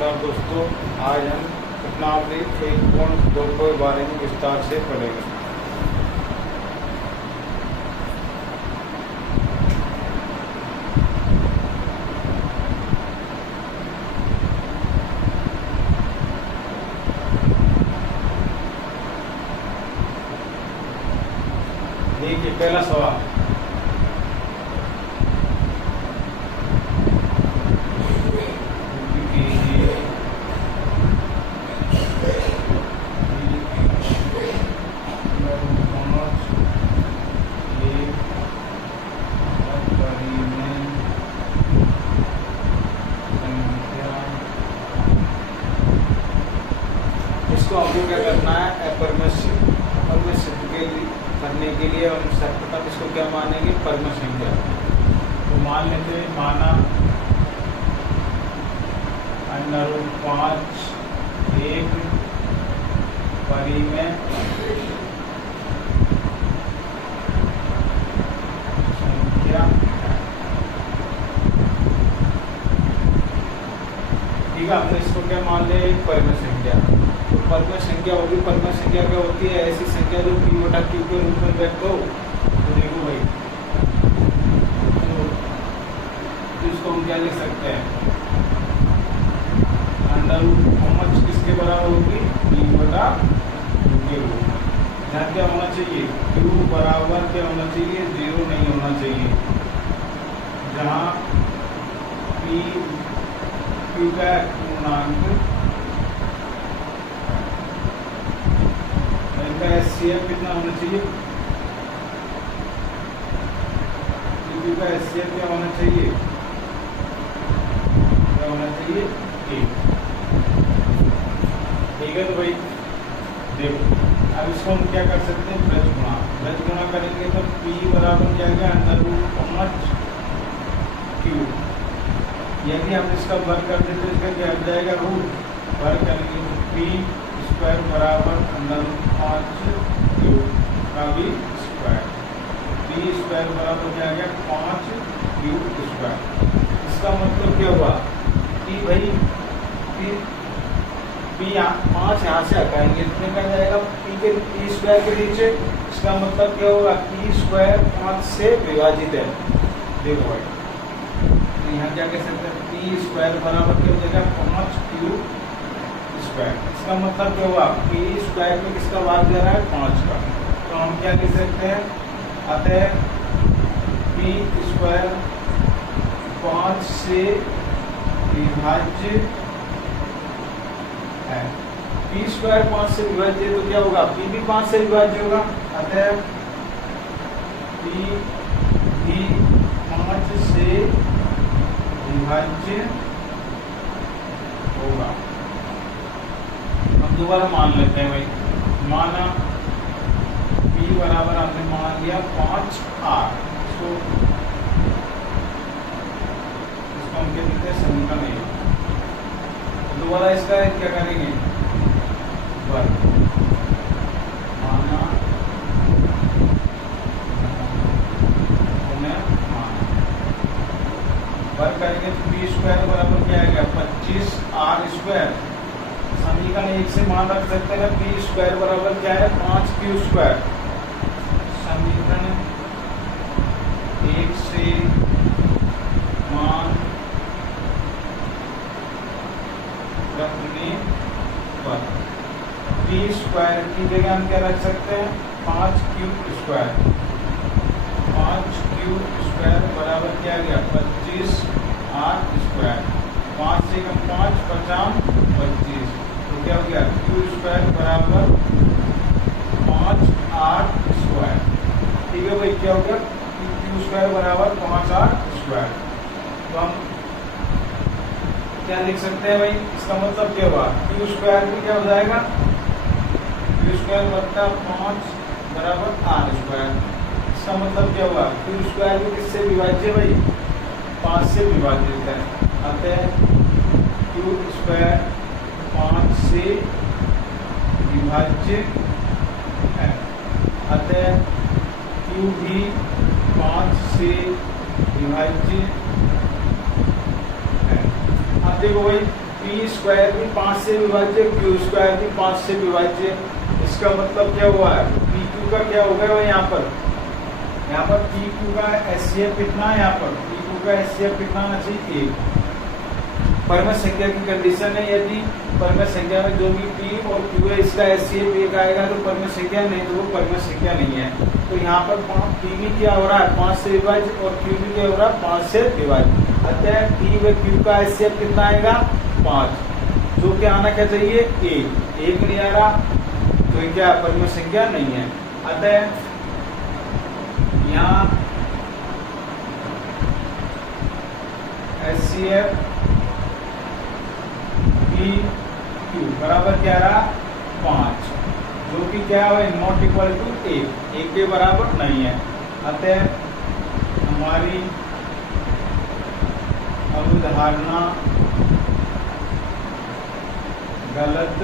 नमस्कार दोस्तों, आज हम त्रिकोणात्मक एक कोण दो के बारे में विस्तार से पढ़ेंगे। देखिए पहला सवाल, इसको आपको क्या करना है, अपरिमेय के लिए करने के लिए हम सर्वप्रथम इसको क्या मानेंगे, परिमेय संख्या। तो मान लेते हैं, माना √5 एक परिमेय संख्या है। ठीक है, हमने इसको क्या मान लिया, एक परिमेय संख्या। तो परिमेय संख्या होगी, परिमेय संख्या क्या होती है, ऐसी संख्या जो P/Q के रूप में व्यक्त हो। तो देखो भाई, तो इसको हम क्या लिख सकते हैं, √5 किसके बराबर होगी, P/Q के रूप में। यहाँ क्या होना चाहिए, Q बराबर क्या होना चाहिए, 0 नहीं होना चाहिए। जहाँ Q का पूर्णांक का HCF कितना होना चाहिए, Q का HCF क्या होना चाहिए, क्या होना चाहिए, 1। ठीक है, तो भाई देखो, अब इसको हम क्या कर सकते हैं, ब्रज गुणा करेंगे तो P बराबर क्या गया, √5Q। यदि हम इसका वर्ग कर देते तो इसका क्या हो जाएगा, रूट वर्ग करेंगे तो P² बराबर √5Q का भी स्क्वायर। P² बराबर क्या गया, 5Q²। इसका मतलब क्या हुआ कि भाई P 5 यहाँ से हटाएंगे, इतने का जाएगा P² के नीचे। इसका मतलब क्या होगा, P² 5 से विभाजित है। देखो भाई, तो यहाँ क्या कह सकते हैं, P² बराबर क्या हो जाएगा, 5Q²। इसका मतलब क्या हुआ, P² में किसका भाग दे रहा है, 5 का। तो हम क्या लिख सकते हैं, अतः P² 5 से विभाज्य है। P² 5 से विभाज्य है तो क्या होगा, P भी 5 से विभाज्य होगा। अतः P भी 5 से विभाज्य होगा। हम दोबारा मान लेते हैं भाई, माना P बराबर हमने मान लिया 5R। इसको हम क्या लिखते हैं, समीकरण 1। दोबारा इसका क्या करेंगे, वर्ग। माना वर्ग करेंगे तो P² बराबर क्या आएगा, 25R²। समीकरण 1 से मान रख सकते हैं, P² बराबर क्या है, 5Q²। समीकरण 1 से मान रखने पर P² की जगह हम क्या रख सकते हैं, 5Q²। 5Q² बराबर क्या गया, 25R²। 5 से कम 5, 50, 25। तो क्या हो गया, Q² बराबर 5R²। ठीक है भाई, क्या हो गया, Q² बराबर 5R²। तो हम क्या लिख सकते हैं भाई, इसका मतलब क्या हुआ, Q² भी क्या हो जाएगा, Q² बटा 5 बराबर R²। इसका मतलब क्या हुआ, Q² भी किससे विभाज्य भाई, 5 से विभाजित है। अतः Q² 5 से विभाज्य है। अतः Q भी 5 से विभाज्य है। अब देखो भाई, पी स्क्वायर भी 5 से विभाज्य, क्यू स्क्वायर भी 5 से विभाज्य। इसका मतलब क्या हुआ है, पी क्यू का क्या हो गया भाई, यहाँ पर पी क्यू का एचसीएफ कितना है, यहाँ पर पी क्यू का एचसीएफ कितना आना चाहिए, 1। परम संख्या की कंडीशन है, यदि परम संख्या में जो भी पी और क्यू है इसका एचसीएफ 1 आएगा तो परम संख्या, नहीं तो वो परम संख्या नहीं है। तो यहाँ पर पी भी क्या हो रहा है 5 से विभाज्य और क्यू भी क्या हो रहा है 5 से विभाज्य। अतः पी व क्यू का एचसीएफ कितना आएगा 5, जो क्या आना क्या चाहिए 1 नहीं आ रहा, तो ये क्या परम संख्या नहीं है। अतः यहाँ एचसीएफ पी क्यू बराबर क्या रहा 5, जो कि क्या है नॉट इक्वल टू 1 के बराबर नहीं है। अतः हमारी अवधारणा गलत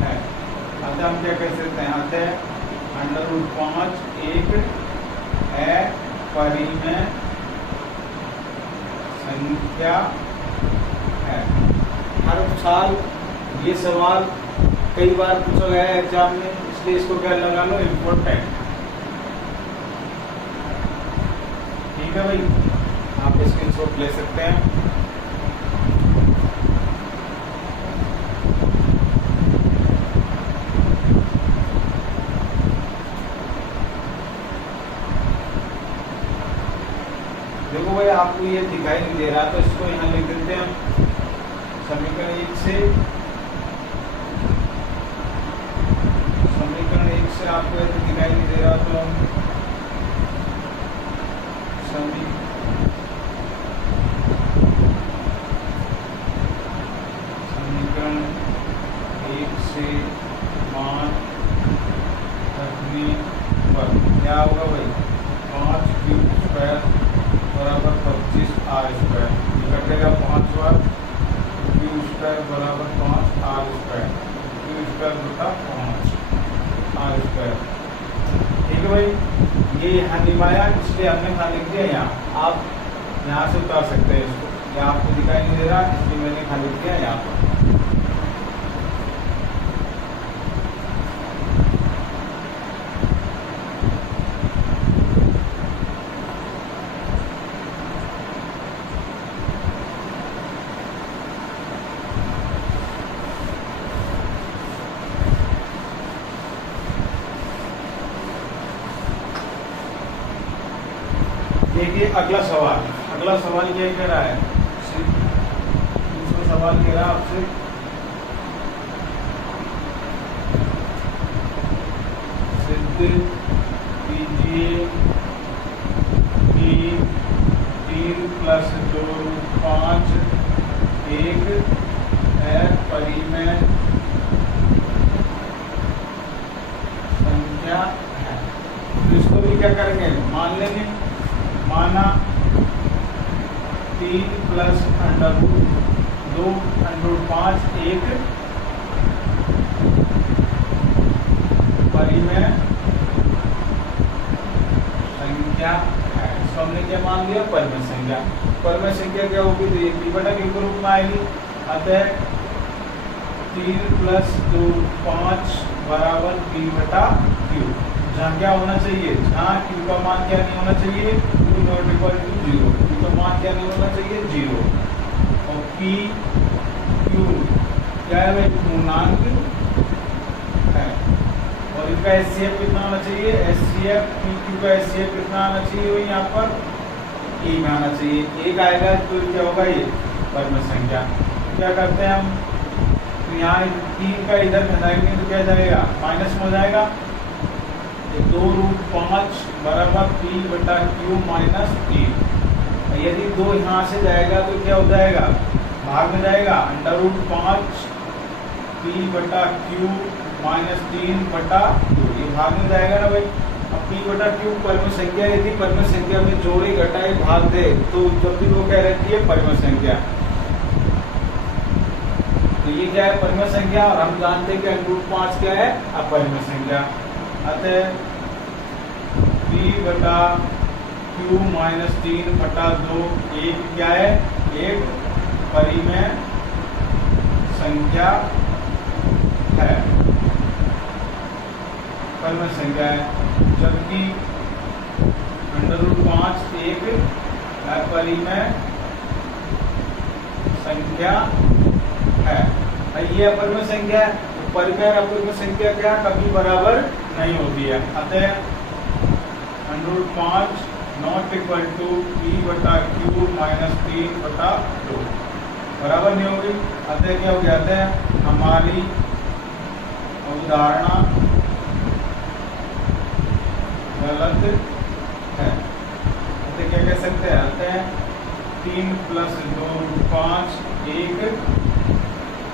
है। अतः हम क्या कह सकते हैं, अतः √5 एक अपरिमेय संख्या है। हर साल ये सवाल कई बार पूछा गया है एग्जाम में, इसलिए इसको क्या लगा लो इम्पोर्टेंट। ठीक है भाई, आप स्क्रीनशॉट ले सकते हैं। देखो भाई आपको ये दिखाई नहीं दे रहा तो इसको यहाँ लिख देते हैं हम, समीकरण 1 से आपको ऐसे दिखाई नहीं दे रहा तो हम समीकरण 1 से 5 रखने पर क्या होगा भाई 5 क्यू स्क्वायर बराबर 25 आर स्क्वायर, कटेगा 5 बार, क्यू स्क्वायर बराबर 5 आर स्क्वायर, क्यू स्क्वायर बटा 5 आर स्क्वायर। ठीक है भाई, ये यहाँ निभाया इसलिए हमने यहाँ लिख दिया। यहाँ आप यहाँ से उतार सकते हैं इसको, या आपको दिखाई नहीं दे रहा इसलिए मैंने यहाँ लिख दिया यहाँ पर। देखिए अगला सवाल ये कह रहा है, दूसरा सवाल कह रहा है आपसे सिद्ध कीजिए कि 3 + 2 5 एक अपरिमेय संख्या है। तो इसको भी क्या करेंगे, मान लेंगे। माना 3 + √2 √5 एक परिमेय संख्या है। इसको हमने क्या मान लिया, परिमेय संख्या। परिमेय संख्या क्या होगी, तो ये p बटा q के रूप में आएगी। अतः 3 + 2 5 बराबर p बटा q। जहाँ क्या होना चाहिए, जहाँ q का मान क्या नहीं होना चाहिए, q not equal to 0, q का मान क्या नहीं होना चाहिए 0। और p q क्या है भाई, पूर्णांक है। और इसका एचसीएफ कितना होना चाहिए, एचसीएफ पी क्यू का एचसीएफ कितना आना चाहिए भाई, यहाँ पर 1 आना चाहिए। 1 आएगा तो क्या होगा, ये परिमेय संख्या। क्या करते हैं हम, तो यहाँ 3 का इधर घटाएंगे तो क्या जाएगा, माइनस में हो जाएगा। 2 √5 बराबर p बटा q माइनस 1। यदि 2 यहाँ से जाएगा तो क्या हो जाएगा, भाग में जाएगा। √5 p बटा q माइनस 3 बटा 2, ये भाग में जाएगा ना भाई। अब p बटा q परिमेय संख्या, यदि परिमेय संख्या में जोड़े घटाए भाग दे तो जब भी वो क्या रहती है, परिमेय संख्या। तो ये क्या है, परिमेय संख्या। और हम जानते हैं कि √5 क्या है, अपरिमेय संख्या। अतः p बटा q माइनस 3 बटा 2 एक क्या है, एक परिमेय संख्या है, परिमेय संख्या है, जबकि √5 एक अपरिमेय संख्या है। ये अपरिमेय संख्या है, तो परिमेय और अपरिमेय संख्या क्या कभी बराबर नहीं होती है। अतः √5 not equal to p/q minus 3/2 बराबर नहीं होगी। अतः क्या हो जाता है, हमारी अवधारणा गलत है। अतः क्या कह सकते हैं, अतः 3 + 2 5 एक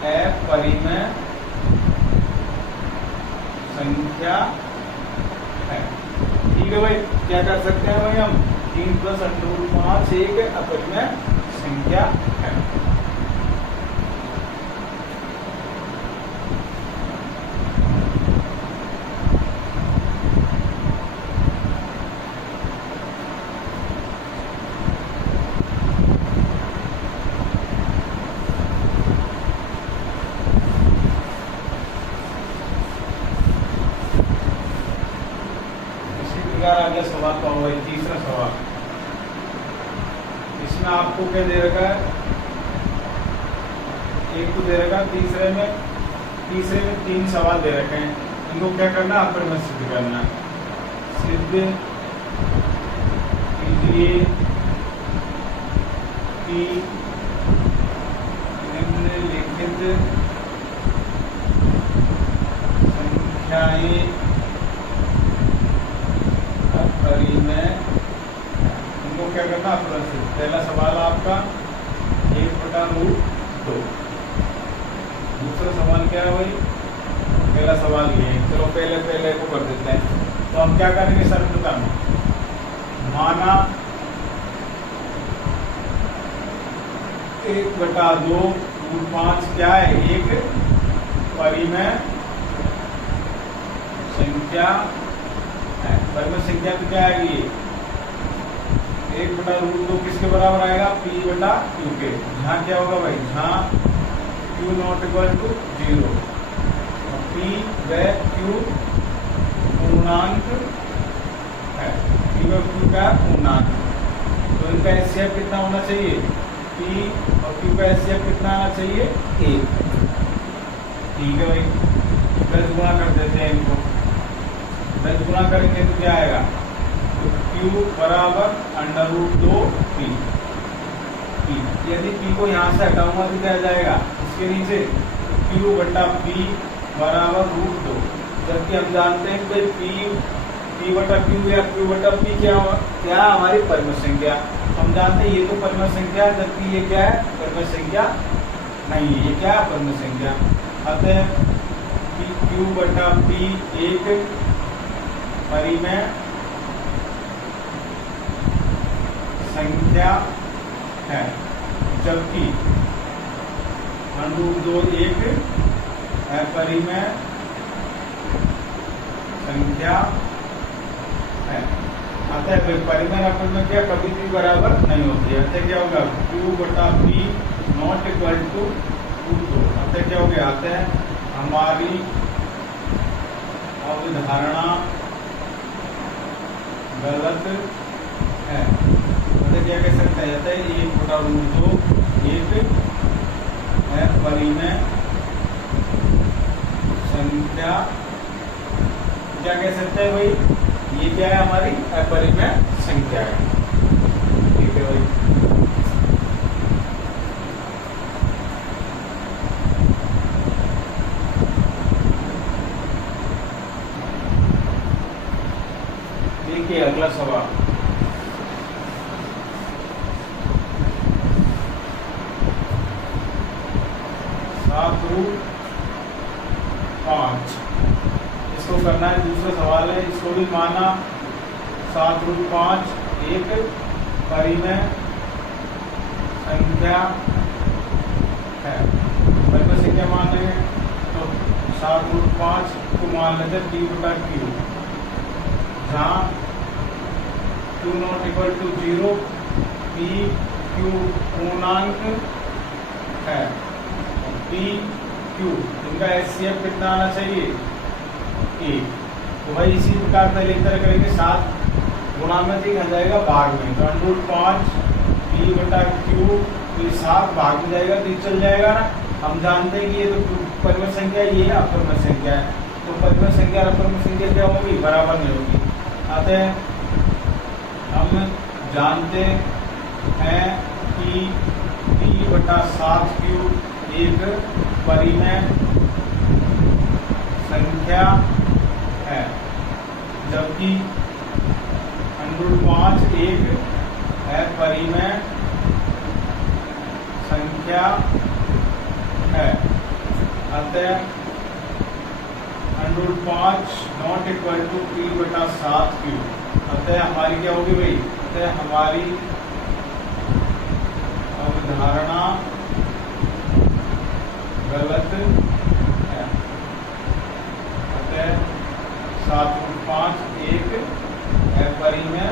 अपरिमेय संख्या है। ठीक है भाई, क्या कर सकते हैं भाई हम, 3 + √5 एक अपरिमेय संख्या है। आगे सवाल का होगा तीसरा सवाल। इसमें आपको क्या दे रखा है, एक तो दे रखा, तीसरे में 3 सवाल दे रखे हैं। इनको क्या करना है, अपरिमेय सिद्ध करना है। सिद्ध कीजिए कि निम्नलिखित संख्याएं अपरिमेय। इनको क्या करना, अपरिमेय सिद्ध। पहला सवाल आपका 1/√2। दूसरा सवाल क्या है भाई, पहला सवाल ये है। चलो पहले को कर देते हैं। तो हम क्या करेंगे, सरलता में माना 1/2√5 क्या है, एक परिमेय संख्या है। परिमेय संख्या तो क्या आएगी, 1/√2 किसके बराबर आएगा, p/q के। जहाँ क्या होगा भाई, जहाँ q not equal to 0, p व q पूर्णांक है, p व q का पूर्णांक। तो इनका एचसीएफ कितना होना चाहिए, p और q का एचसीएफ कितना आना चाहिए, 1। ठीक है भाई, 10 गुणा कर देते हैं इनको। 10 गुणा करेंगे तो क्या आएगा, तो q बराबर √2p। यदि p को यहाँ से हटाऊंगा तो क्या आ जाएगा, इसके नीचे q/p बराबर √2। जबकि हम जानते हैं कि p/q या q/p क्या हमारी परिमेय संख्या। हम जानते हैं ये तो परिमेय संख्या है, जबकि ये क्या है, परिमेय संख्या नहीं है। ये क्या है, परिमेय संख्या। अतः q/p एक परिमेय संख्या है, जबकि √2 एक अपरिमेय संख्या है। अतः परिमेय अपरिमेय क्या कभी भी बराबर नहीं होती है। अतः क्या होगा, q/p नॉट इक्वल टू 2। अतः क्या हो गया, अतः हमारी अवधारणा गलत है। अतः क्या कह सकते हैं, अतः 1/√2 एक अपरिमेय संख्या। क्या कह सकते हैं भाई, ये क्या है, हमारी अपरिमेय संख्या है। ठीक है भाई, देखिए अगला सवाल। (7√5) इसको करना है। दूसरा सवाल है, इसको भी माना 7√5 एक परिमेय संख्या है। परिमेय संख्या मान लेंगे तो 7√5 को मान लेते हैं p/q, जहाँ q not equal to 0, p q पूर्णांक है, p क्यू, इनका HCF कितना आना चाहिए 1। तो भाई इसी प्रकार पहले की तरह करेंगे, 7 गुणा में तो आ जाएगा भाग में, तो √5 P बटा Q, तो ये 7 भाग में जाएगा तो ये चल जाएगा ना। हम जानते हैं कि ये तो परिमेय संख्या, ये अपरिमेय संख्या है, तो परिमेय संख्या और अपरिमेय संख्या क्या होगी, बराबर नहीं होगी। आते हैं, हम जानते हैं कि P बटा 7Q एक परिमेय संख्या है, जबकि √5 एक अपरिमेय संख्या है। अतः √5 नॉट इक्वल टू P बटा 7Q। अतः हमारी क्या होगी भाई, अतः हमारी अवधारणा गलत है। अतः 7/5 एक अपरिमेय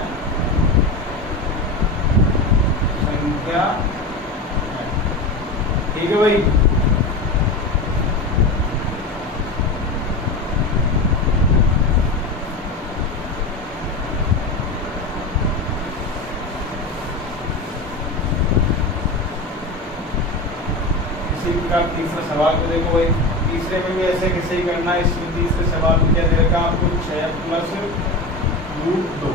संख्या है। ठीक है भाई। तीसरा सवाल को देखो भाई, तीसरे में भी ऐसे कैसे ही करना है। इसमें तीसरे सवाल में क्या दे रखा आपको, 6 + √2।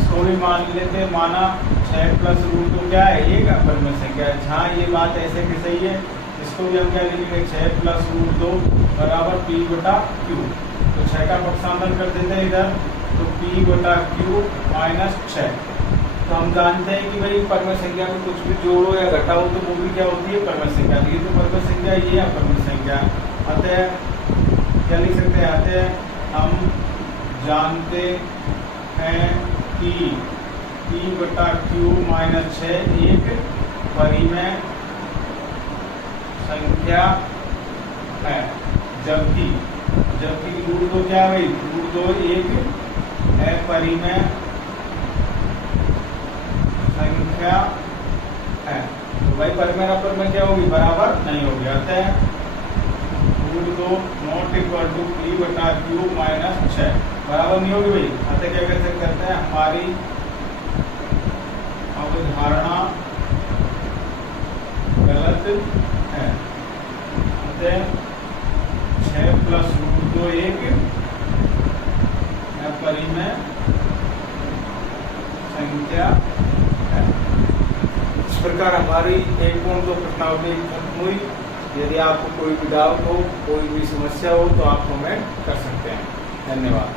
इसको भी मान लेते हैं, माना 6 + √2 क्या है, ये का परिमेय संख्या है। जहाँ ये बात ऐसे की सही है, इसको भी हम क्या लिखेंगे, 6 + √2 बराबर P बटा Q। तो 6 का पक्षांतर कर देते हैं इधर, तो P बटा Q - 6। तो हम जानते हैं कि भाई परिमेय संख्या में कुछ भी जोड़ो या घटाओ तो वो भी क्या होती है, परिमेय संख्या। ये तो परिमेय संख्या, ये अपरिमेय संख्या। अतः क्या लिख सकते हैं, अतः हम जानते हैं कि P बटा Q - 6 एक परिमेय संख्या है, जबकि √2 क्या है भाई, √2 एक अपरिमेय संख्या है। तो भाई परिमेय अपरिमेय क्या होगी, बराबर नहीं होगी। अतः √2 नॉट इक्वल टू P बटा Q - 6 बराबर नहीं होगी भाई। अतः क्या कर सकते हैं, हमारी अवधारणा गलत है। अतः 6 + √2 एक अपरिमेय संख्या है। इस प्रकार हमारी 1.2 प्रश्नावली खत्म हुई। यदि आपको कोई भी डाउट हो, कोई भी समस्या हो तो आप कमेंट कर सकते हैं। धन्यवाद।